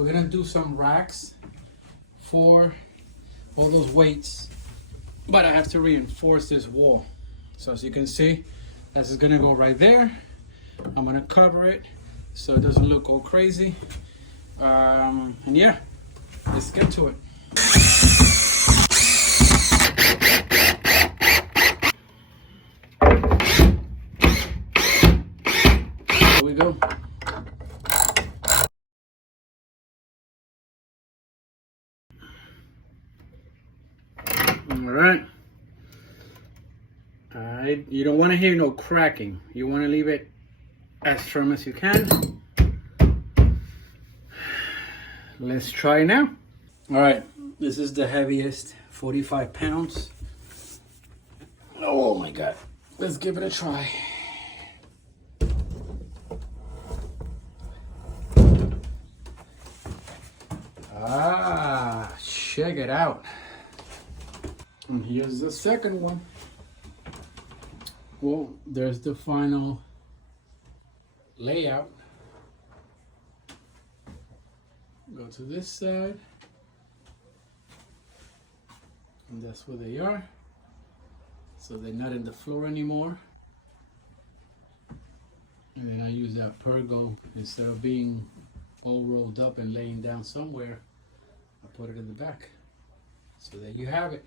We're gonna do some racks for all those weights, but I have to reinforce this wall. So as you can see, this is gonna go right there. I'm gonna cover it so it doesn't look all crazy. And yeah, let's get to it. Here we go. All right, you don't want to hear no cracking. You want to leave it as firm as you can. Let's try now. All right, this is the heaviest, 45 pounds. Oh my God, let's give it a try. Ah, check it out. And here's the second one. Well, there's the final layout. Go to this side. And that's where they are. So they're not in the floor anymore. And then I use that Pergo. Instead of being all rolled up and laying down somewhere, I put it in the back. So there you have it.